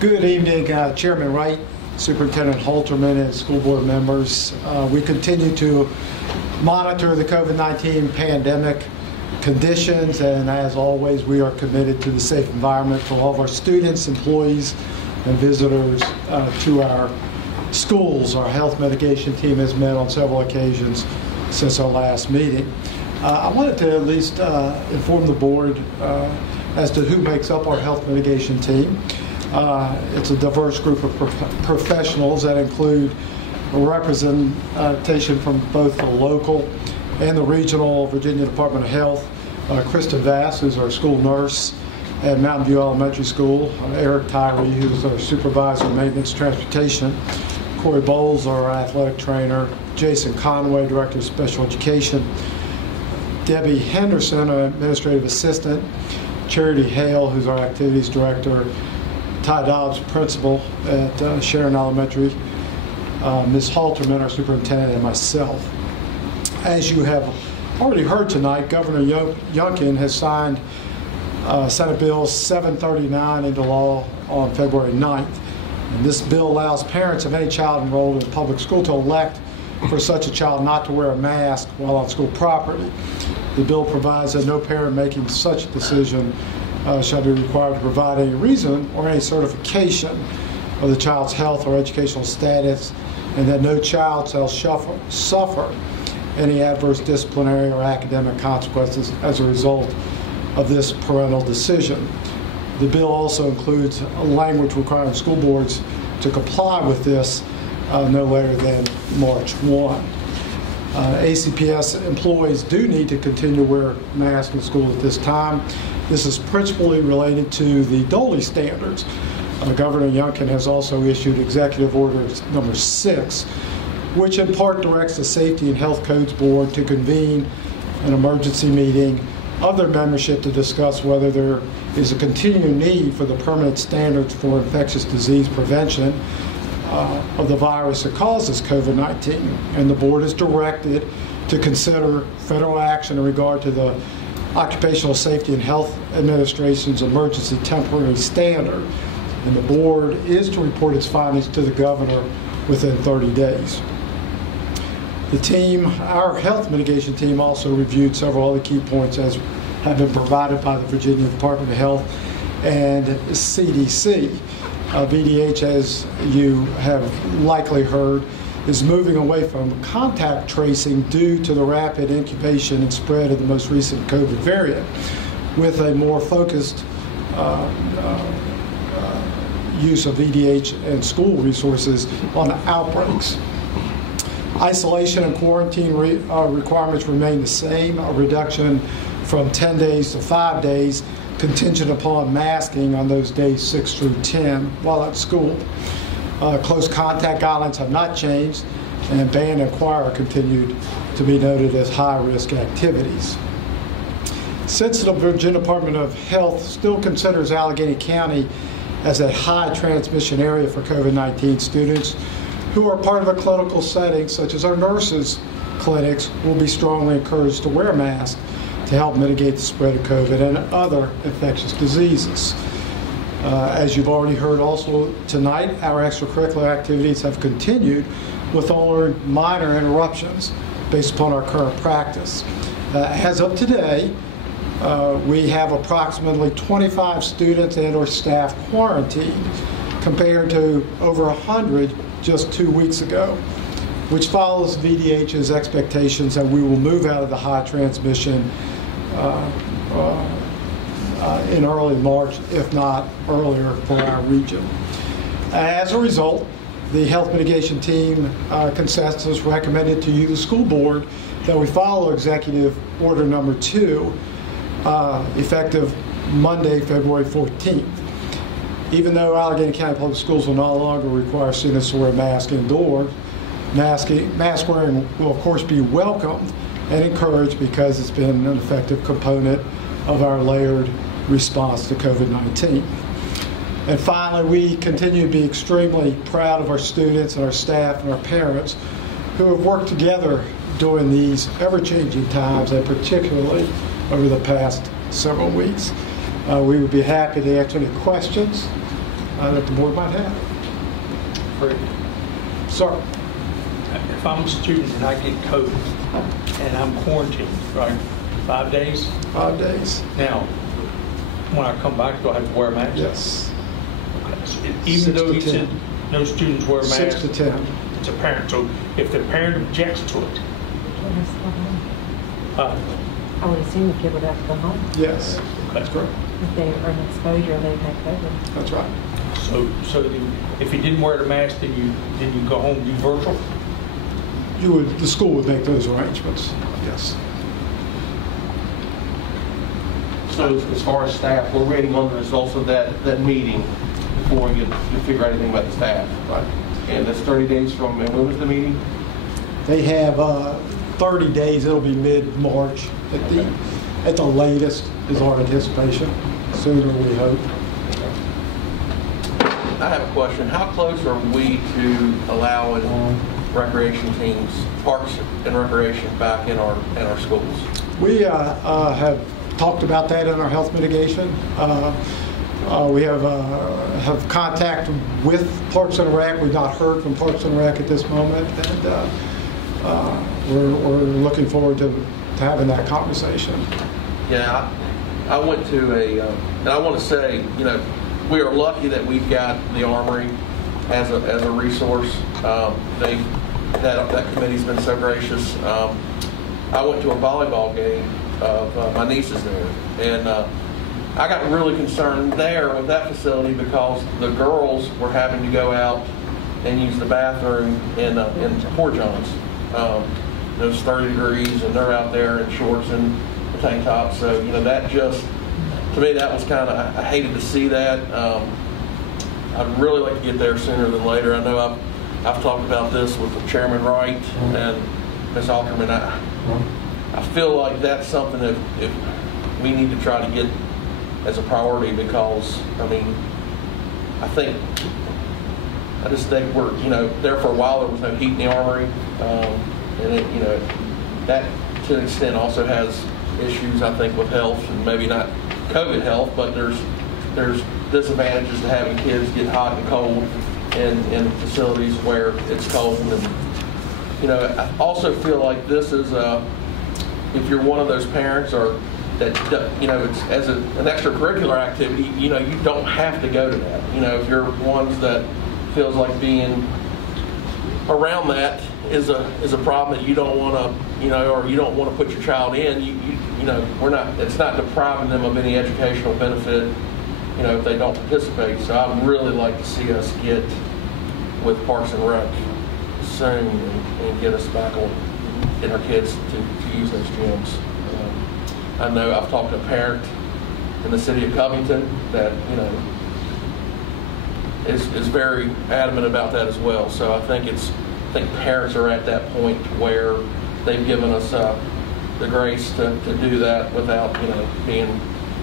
Good evening, Chairman Wright, Superintendent Halterman, and school board members. We continue to monitor the COVID-19 pandemic conditions, and as always, we are committed to the safe environment for all of our students, employees, and visitors to our schools. Our health mitigation team has met on several occasions since our last meeting. I wanted to at least inform the board as to who makes up our health mitigation team. It's a diverse group of professionals that include a representation from both the local and the regional Virginia Department of Health. Kristen Vass, who's our school nurse at Mountain View Elementary School. Eric Tyree, who's our supervisor of maintenance transportation. Corey Bowles, our athletic trainer. Jason Conway, director of special education. Debbie Henderson, our administrative assistant. Charity Hale, who's our activities director. Ty Dobbs, principal at Sharon Elementary, Ms. Halterman, our superintendent, and myself. As you have already heard tonight, Governor Youngkin has signed Senate Bill 739 into law on February 9th. And this bill allows parents of any child enrolled in public school to elect for such a child not to wear a mask while on school property. The bill provides that no parent making such a decision shall be required to provide any reason or any certification of the child's health or educational status, and that no child shall suffer any adverse disciplinary or academic consequences as a result of this parental decision. The bill also includes a language requiring school boards to comply with this no later than March 1. ACPS employees do need to continue to wear masks in school at this time. This is principally related to the DOLE standards. Governor Youngkin has also issued Executive Order number 6, which in part directs the Safety and Health Codes Board to convene an emergency meeting of their membership to discuss whether there is a continuing need for the permanent standards for infectious disease prevention of the virus that causes COVID-19. And the board is directed to consider federal action in regard to the Occupational Safety and Health Administration's emergency temporary standard. And the board is to report its findings to the governor within 30 days. The team, our health mitigation team, also reviewed several other key points as have been provided by the Virginia Department of Health and CDC. VDH, as you have likely heard, is moving away from contact tracing due to the rapid incubation and spread of the most recent COVID variant, with a more focused use of VDH and school resources on outbreaks. Isolation and quarantine requirements remain the same, a reduction from 10 days to 5 days, contingent upon masking on those days 6 through 10 while at school. Close contact guidelines have not changed, and band and choir continued to be noted as high-risk activities. Since the Virginia Department of Health still considers Alleghany County as a high transmission area for COVID-19, students who are part of a clinical setting, such as our nurses' clinics, will be strongly encouraged to wear masks to help mitigate the spread of COVID and other infectious diseases. As you've already heard also tonight, our extracurricular activities have continued with only minor interruptions based upon our current practice. As of today, we have approximately 25 students and or staff quarantined compared to over 100 just 2 weeks ago, which follows VDH's expectations that we will move out of the high transmission in early March, if not earlier, for our region. As a result, the health mitigation team consensus recommended to you, the school board, that we follow Executive Order number 2, effective Monday, February 14th. Even though Alleghany County Public Schools will no longer require students to wear masks indoors, mask wearing will of course be welcomed and encouraged because it's been an effective component of our layered response to COVID-19. And finally, we continue to be extremely proud of our students and our staff and our parents who have worked together during these ever-changing times, and particularly over the past several weeks. We would be happy to answer any questions that the board might have. Fred, Sir? if I'm a student and I get COVID and I'm quarantined, right, 5 days? 5 days. Now, when I come back, do I have to wear a mask? Yes. Okay. So even though you said no students wear masks? 6 to 10. It's a parent. So if the parent objects to it, I would assume the kid would have to go home. Yes, that's correct. If they are an exposure, they've had COVID. That's right. so if you didn't wear the mask, then you go home and do virtual? The school would make those arrangements, yes. So as far as staff, we're waiting on the results of that meeting before you figure out anything about the staff. Right. And that's 30 days from, and when was the meeting? They have 30 days, it'll be mid-March at the latest is our anticipation. Sooner we hope. I have a question. How close are we to allowing recreation teams, parks and recreation back in our schools? We have talked about that in our health mitigation. We have contact with Parks and Rec. We've not heard from Parks and Rec at this moment, and we're looking forward to having that conversation. Yeah, I went to and I want to say, we are lucky that we've got the Armory as a resource. That committee's been so gracious. I went to a volleyball game of my nieces there, and I got really concerned there with that facility because the girls were having to go out and use the bathroom in Port Johns. It was 30 degrees, and they're out there in shorts and a tank top. So that just, to me, that was kind of, I hated to see that. I'd really like to get there sooner than later. I know I've talked about this with Chairman Wright and Ms. Alterman. I feel like that's something that if we need to try to get as a priority, because I just think we're there for a while. There was no heat in the Armory, and that to an extent also has issues, I think, with health, and maybe not COVID health, but there's disadvantages to having kids get hot and cold in facilities where it's cold. And I also feel like this is if you're one of those parents or that it's as an extracurricular activity, you don't have to go to that. If you're ones that feels like being around that is a problem that you don't want to or you don't want to put your child in, it's not depriving them of any educational benefit if they don't participate. So I'd really like to see us get with Parks and Rec soon and get us back on, get our kids to use those gyms. I know I've talked to a parent in the city of Covington that is very adamant about that as well. So I think parents are at that point where they've given us the grace to do that without being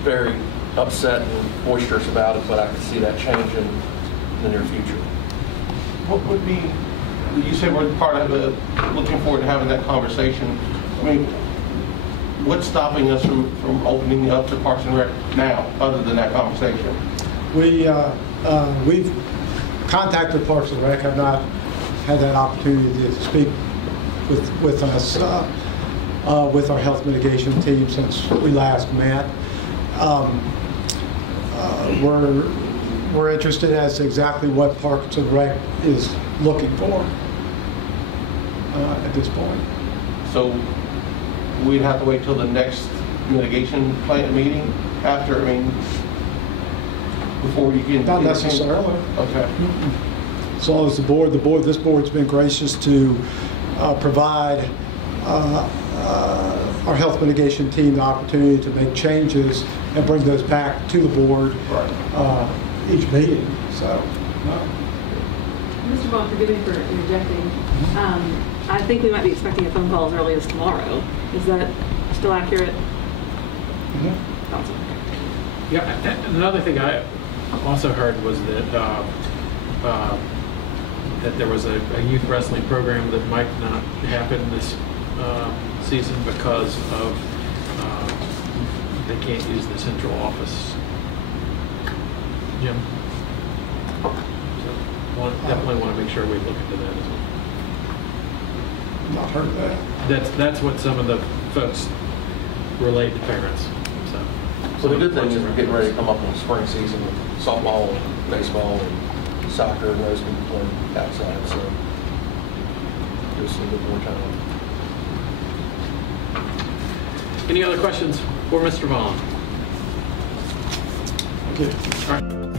very upset and boisterous about it. But I can see that changing in the near future. What would be? You said we're part of looking forward to having that conversation. What's stopping us from opening up to Parks and Rec now, other than that conversation? We've contacted Parks and Rec. Have not had that opportunity to speak with us with our health mitigation team since we last met. We're interested as to exactly what Parks and Rec is looking for at this point. So we'd have to wait till the next mitigation plan meeting after, before you can... Not necessarily. Okay. As long as this board's been gracious to provide our health mitigation team the opportunity to make changes and bring those back to the board each meeting. So, Mr. Vaughan, forgive me for interjecting. I think we might be expecting a phone call as early as tomorrow. Is that still accurate? Mm-hmm. Awesome. Yeah, another thing I also heard was that that there was a youth wrestling program that might not happen this season because of they can't use the central office gym. definitely want to make sure we look into that as well. Not heard of that. That's what some of the folks relate to parents. So the good thing is we're getting ready to come up on spring season with softball, and baseball, and soccer, and those can be played outside, so just a little bit more time. Any other questions for Mr. Vaughan? Okay. All right.